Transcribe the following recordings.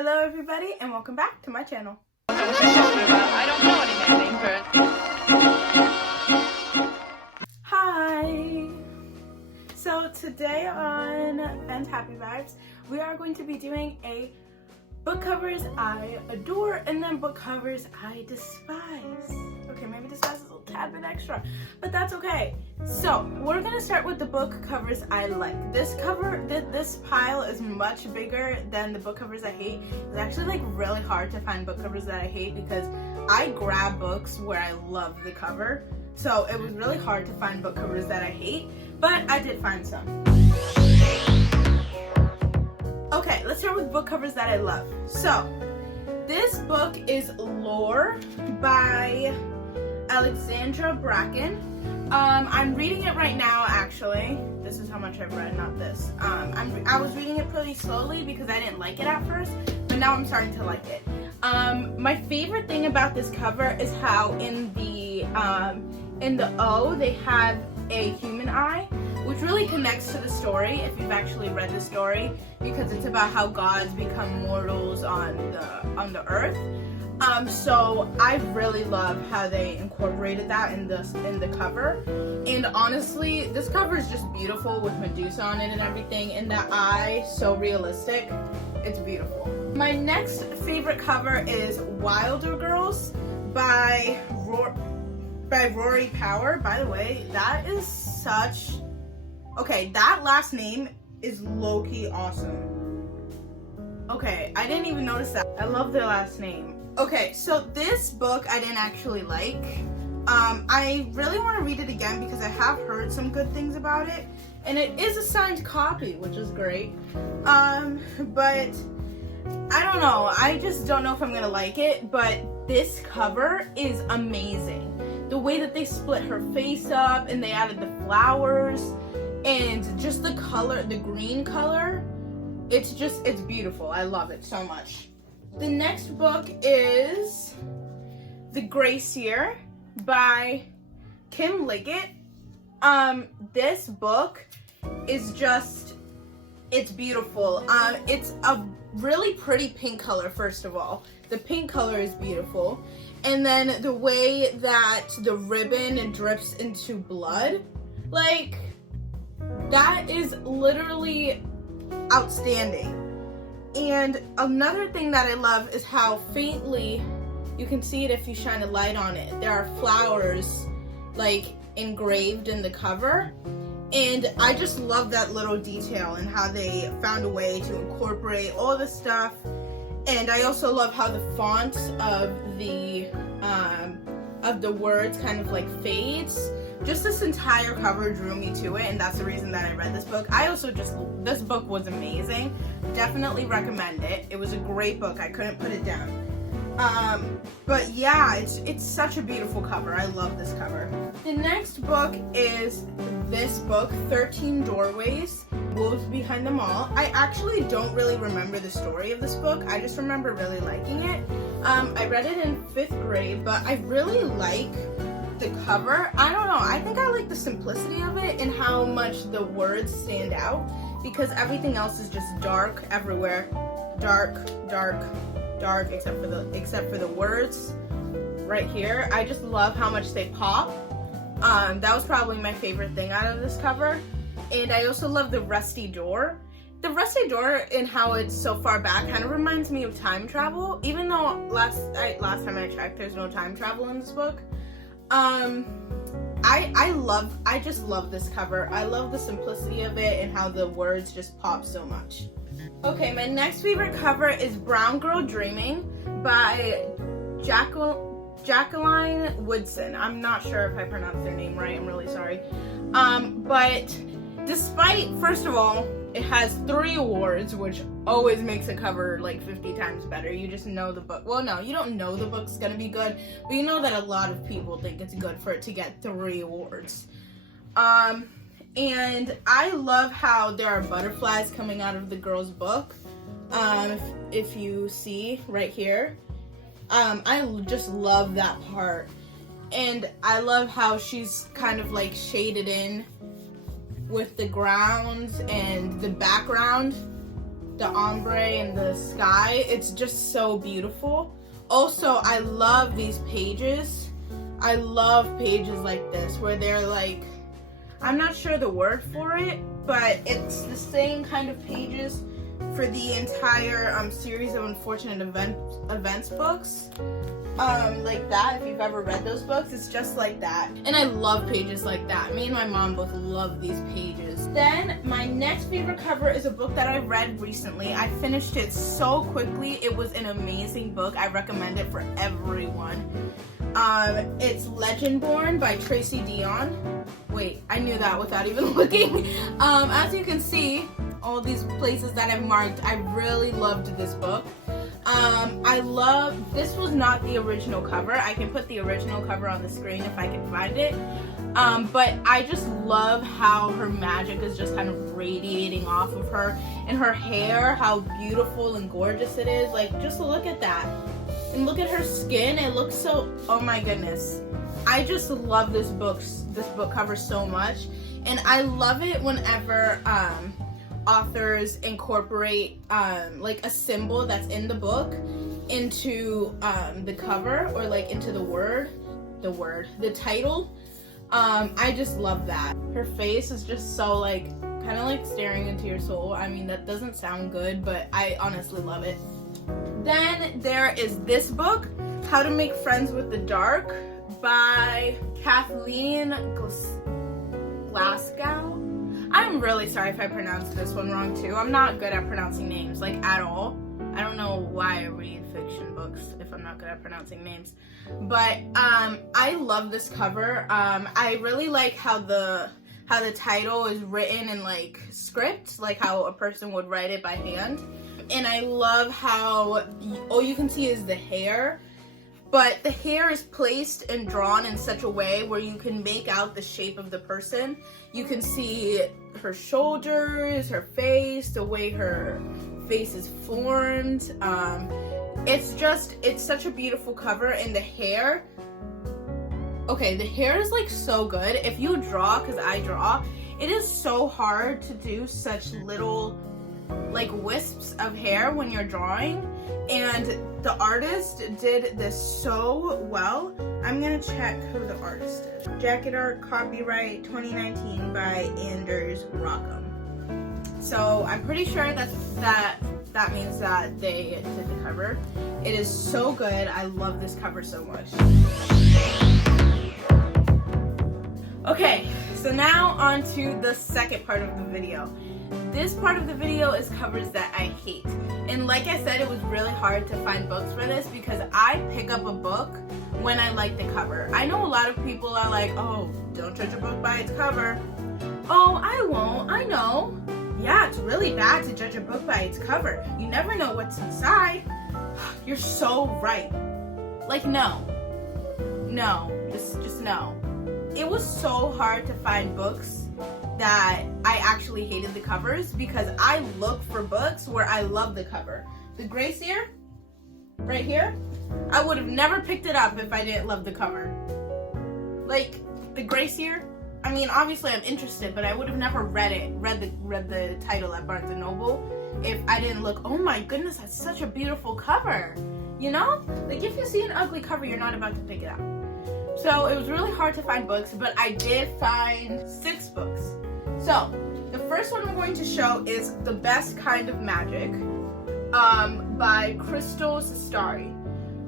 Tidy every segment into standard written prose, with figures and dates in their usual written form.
Hello everybody and welcome back to my channel. I don't know any man named Kurt. Hi! So today on And Happy Vibes, we are going to be doing a book covers I adore and then book covers I despise. Okay, maybe despise is a little tad bit extra, but that's okay. So we're gonna start with the book covers I like. This pile is much bigger than the book covers I hate. It's actually like really hard to find book covers that I hate because I grab books where I love the cover. So it was really hard to find book covers that I hate, but I did find some. Okay, let's start with book covers that I love. So, this book is Lore by Alexandra Bracken. I'm reading it right now, actually. This is how much I've read, not this. I was reading it pretty slowly because I didn't like it at first, but now I'm starting to like it. My favorite thing about this cover is how in the O they have a human eye, which really connects to the story if you've actually read the story, because it's about how gods become mortals on the earth. So I really love how they incorporated that in the cover. And honestly, this cover is just beautiful with Medusa on it and everything, and that eye, so realistic. It's beautiful. My next favorite cover is Wilder Girls by Rory Power. By the way, that is such... Okay, that last name is low-key awesome. Okay, I didn't even notice that. I love their last name. Okay, so this book I didn't actually like. I really want to read it again because I have heard some good things about it. And it is a signed copy, which is great. But I don't know. I just don't know if I'm going to like it. But this cover is amazing. The way that they split her face up and they added the flowers and just the color, the green color, it's beautiful. I love it so much. The next book is The Gracier by Kim Liggett. This book is it's beautiful. It's a really pretty pink color, first of all. The pink color is beautiful. And then the way that the ribbon drips into blood, like, that is literally outstanding. And another thing that I love is how faintly, you can see it if you shine a light on it, there are flowers like engraved in the cover. And I just love that little detail and how they found a way to incorporate all the stuff. And I also love how the font of the words kind of like fades. Just this entire cover drew me to it, and that's the reason that I read this book. This book was amazing. Definitely recommend it. It was a great book. I couldn't put it down. But yeah, it's such a beautiful cover. I love this cover. The next book is this book, 13 Doorways, Wolves Behind Them All. I actually don't really remember the story of this book. I just remember really liking it. I read it in 5th grade, but I really like the cover. I don't know, I think I like the simplicity of it and how much the words stand out, because everything else is just dark everywhere. Dark, dark, dark, except for the words right here. I just love how much they pop. That was probably my favorite thing out of this cover. And I also love the rusty door. The rusty door and how it's so far back kind of reminds me of time travel, even though last time I checked, there's no time travel in this book. I just love this cover. I love the simplicity of it and how the words just pop so much. Okay, my next favorite cover is Brown Girl Dreaming by Jacqueline Woodson. I'm not sure if I pronounced her name right. I'm really sorry. But despite, first of all, it has 3 awards, which always makes a cover like 50 times better. You just know the book. Well, no, you don't know the book's gonna be good, but you know that a lot of people think it's good for it to get 3 awards. And I love how there are butterflies coming out of the girl's book. If you see right here, I just love that part. And I love how she's kind of like shaded in with the ground and the background. the ombre and the sky. It's just so beautiful. Also, I love these pages. I love pages like this where they're like, I'm not sure the word for it, but it's the same kind of pages for the entire series of Unfortunate Events books. Like that, if you've ever read those books, it's just like that. And I love pages like that. Me and my mom both love these pages. Then my next favorite cover is a book that I read recently. I finished it so quickly. It was an amazing book. I recommend it for everyone. It's Legendborn by Tracy Deonn. Wait, I knew that without even looking. As you can see, all these places that I've marked, I really loved this book. This was not the original cover. I can put the original cover on the screen if I can find it. But I just love how her magic is just kind of radiating off of her, and her hair, how beautiful and gorgeous it is. Like, just look at that. And look at her skin. It looks so, oh my goodness. I just love this book cover so much. And I love it whenever authors incorporate like a symbol that's in the book into the cover, or like into the title. I just love that. Her face is just so like, kind of like staring into your soul. I mean, that doesn't sound good, but I honestly love it. Then there is this book, How to Make Friends with the Dark by Kathleen Glasgow. I'm really sorry if I pronounced this one wrong too. I'm not good at pronouncing names, like, at all. I don't know why I read fiction books if I'm not good at pronouncing names. But I love this cover. I really like how the title is written in like script, like how a person would write it by hand. And I love how all you can see is the hair, but the hair is placed and drawn in such a way where you can make out the shape of the person. You can see her shoulders, her face, the way her face is formed. It's such a beautiful cover. And the hair, okay, the hair is like so good. If you draw, because I draw, it is so hard to do such little like wisps of hair when you're drawing, and the artist did this so well. I'm gonna check who the artist is. Jacket art, copyright 2019 by Anders Rackham. So I'm pretty sure that means that they did the cover. It is so good. I love this cover so much. Okay, so now on to the second part of the video. This part of the video is covers that I hate. And like I said, it was really hard to find books for this because I pick up a book when I like the cover. I know a lot of people are like, oh, don't judge a book by its cover. Oh, I won't, I know. Yeah, it's really bad to judge a book by its cover. You never know what's inside. You're so right. Like, no, just no. It was so hard to find books that I actually hated the covers because I look for books where I love the cover. The Gray Seer, right here, I would have never picked it up if I didn't love the cover. Like, the Gray Seer, I mean, obviously I'm interested, but I would have never read the title at Barnes & Noble if I didn't look, oh my goodness, that's such a beautiful cover. You know? Like, if you see an ugly cover, you're not about to pick it up. So it was really hard to find books, but I did find 6 books. So the first one I'm going to show is The Best Kind of Magic by Crystal Sestari.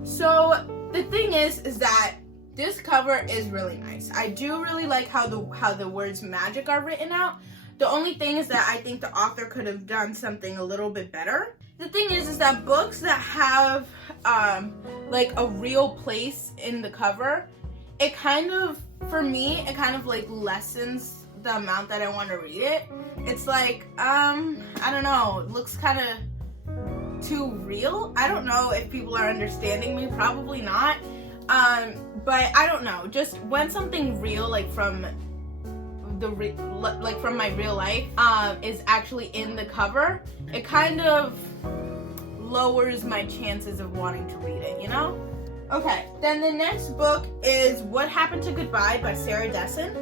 So the thing is that this cover is really nice. I do really like how the words magic are written out. The only thing is that I think the author could have done something a little bit better. The thing is that books that have like a real place in the cover, it kind of, for me, it kind of like lessens the amount that I want to read it. It's like, I don't know, it looks kind of too real. I don't know if people are understanding me, probably not. But I don't know, just when something real, like from from my real life, is actually in the cover, it kind of lowers my chances of wanting to read it, you know? Okay, then the next book is What Happened to Goodbye by Sarah Dessen.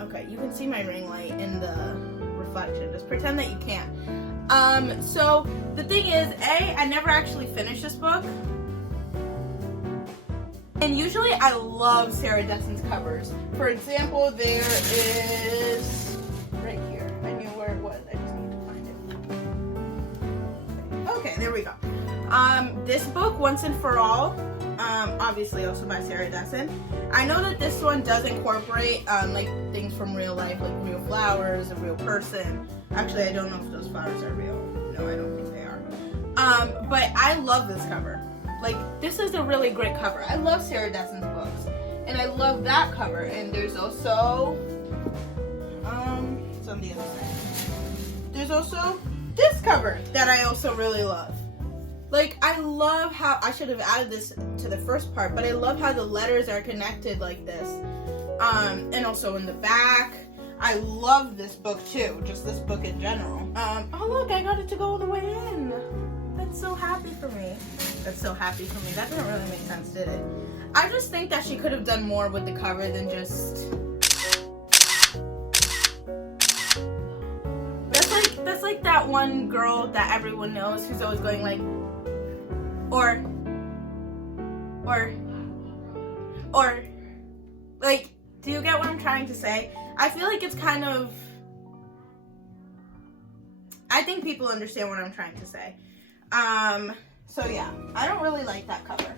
Okay, you can see my ring light in the reflection. Just pretend that you can't. So the thing is, I never actually finished this book. And usually I love Sarah Dessen's covers. For example, there is right here. I knew where it was. I just need to find it. Okay, there we go. This book, Once and For All, obviously also by Sarah Dessen. I know that this one does incorporate like things from real life, like real flowers, a real person. Actually, I don't know if those flowers are real. No, I don't think they are. But I love this cover. Like, this is a really great cover. I love Sarah Dessen's books. And I love that cover. And there's also, it's on the other side. There's also this cover that I also really love. Like, I love how, I should have added this to the first part, but I love how the letters are connected like this. And also in the back. I love this book too, just this book in general. Oh look, I got it to go all the way in. That's so happy for me. That's so happy for me. That didn't really make sense, did it? I just think that she could have done more with the cover than just... That's like that one girl that everyone knows who's always going like, or, like, do you get what I'm trying to say? I feel like it's kind of, I think people understand what I'm trying to say. So yeah, I don't really like that cover.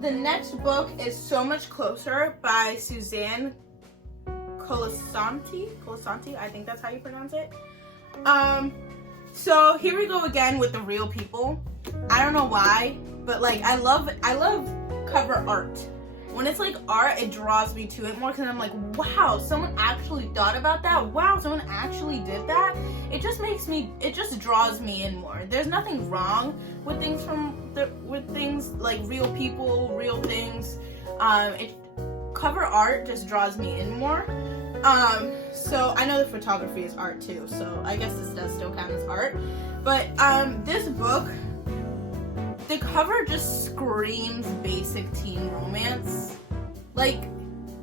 The next book is So Much Closer by Suzanne Colasanti, I think that's how you pronounce it. So here we go again with the real people. I don't know why, but like I love cover art. When it's like art, it draws me to it more because I'm like, wow, someone actually thought about that. Wow, someone actually did that. It just draws me in more. There's nothing wrong with things like real people, real things. Cover art just draws me in more. So I know the photography is art too, so I guess this does still count as art. But this book, the cover just screams basic teen romance. Like,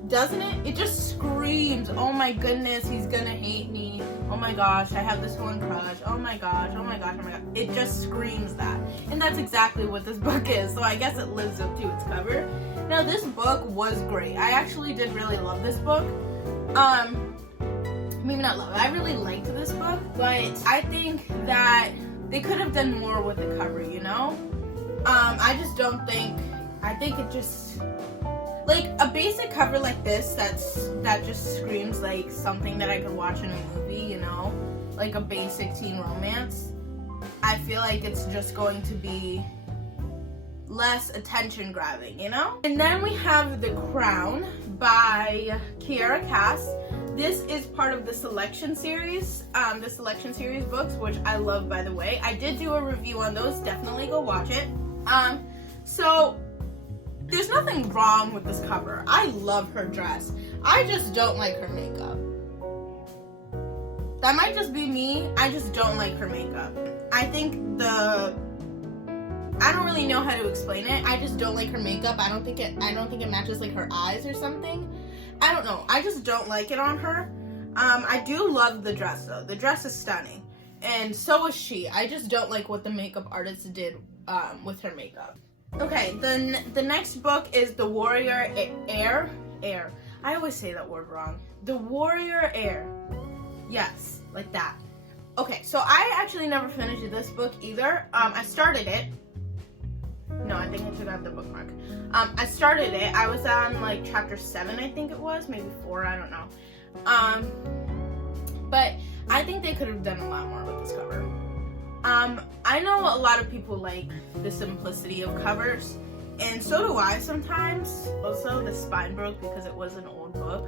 doesn't it? It just screams, oh my goodness, he's gonna hate me. Oh my gosh, I have this one crush. Oh my gosh, oh my gosh, oh my gosh. It just screams that. And that's exactly what this book is, so I guess it lives up to its cover. Now, this book was great. I actually did really love this book. Maybe not love it. I really liked this book, but I think that they could have done more with the cover, you know? I just don't think, I think it just, like a basic cover like this that just screams like something that I could watch in a movie, you know? Like a basic teen romance. I feel like it's just going to be less attention grabbing, you know? And then we have The Crown by Kiera Cass. This is part of the Selection series, books, which I love, by the way. I did do a review on those, definitely go watch it. So there's nothing wrong with this cover. I love her dress. I just don't like her makeup. That might just be me. I just don't like her makeup. I think I don't really know how to explain it. I just don't like her makeup. I don't think it matches like her eyes or something. I don't know. I just don't like it on her. I do love the dress though. The dress is stunning. And so is she. I just don't like what the makeup artist did with her makeup. Okay, the next book is The Warrior Heir. I always say that word wrong. The Warrior Heir. Yes, like that. Okay, so I actually never finished this book either. I started it. No, I think I should have the bookmark. I started it. I was on like chapter 7, I think it was, maybe 4, I don't know. But I think they could have done a lot more with this cover. I know a lot of people like the simplicity of covers, and so do I sometimes. Also, the spine broke because it was an old book.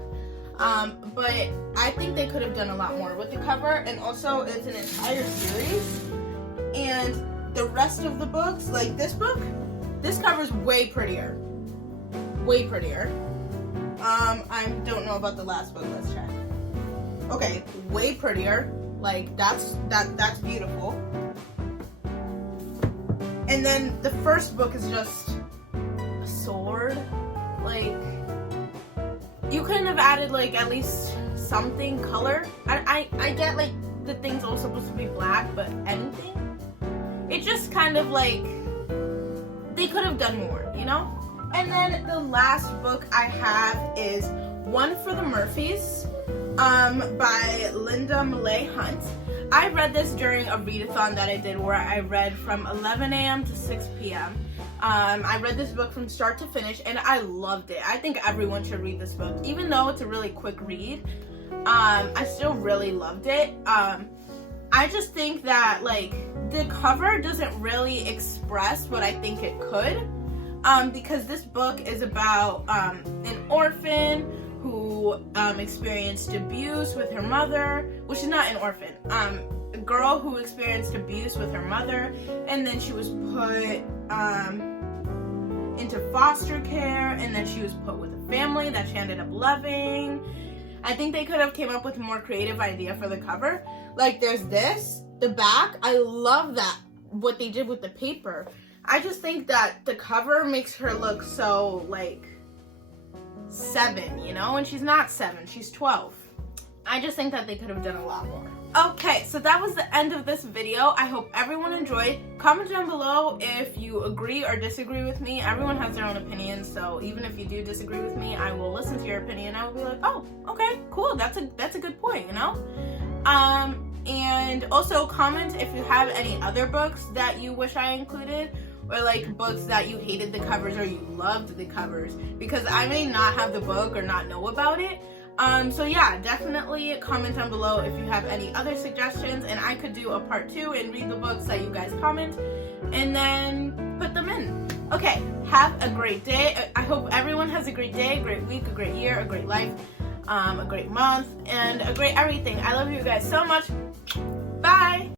But I think they could have done a lot more with the cover, and also it's an entire series. And the rest of the books, like this book, this cover's way prettier. Way prettier. I don't know about the last book, let's check. Okay, way prettier. Like that's beautiful. And then the first book is just a sword. Like, you couldn't have added like at least something color. I get like the thing's all supposed to be black, but anything. It just kind of like, they could have done more, you know? And then the last book I have is One for the Murphys by Linda Millay Hunt. I read this during a readathon that I did where I read from 11 a.m. to 6 p.m. I read this book from start to finish and I loved it. I think everyone should read this book. Even though it's a really quick read, I still really loved it. I just think that like the cover doesn't really express what I think it could, because this book is about an orphan who experienced abuse with her mother. Well, she's not an orphan. A girl who experienced abuse with her mother, and then she was put into foster care, and then she was put with a family that she ended up loving. I think they could have came up with a more creative idea for the cover. Like there's this, the back, I love that, what they did with the paper. I just think that the cover makes her look so like 7, you know, and she's not 7, she's 12. I just think that they could have done a lot more. Okay, so that was the end of this video. I hope everyone enjoyed. Comment down below if you agree or disagree with me. Everyone has their own opinion, so even if you do disagree with me, I will listen to your opinion. I will be like, oh, okay, cool, that's a good point, you know? And also comment if you have any other books that you wish I included, or like books that you hated the covers or you loved the covers, because I may not have the book or not know about it. So yeah, definitely comment down below if you have any other suggestions, and I could do a part 2 and read the books that you guys comment and then put them in. Okay, have a great day. I hope everyone has a great day, a great week, a great year, a great life, a great month, and a great everything. I love you guys so much. Bye!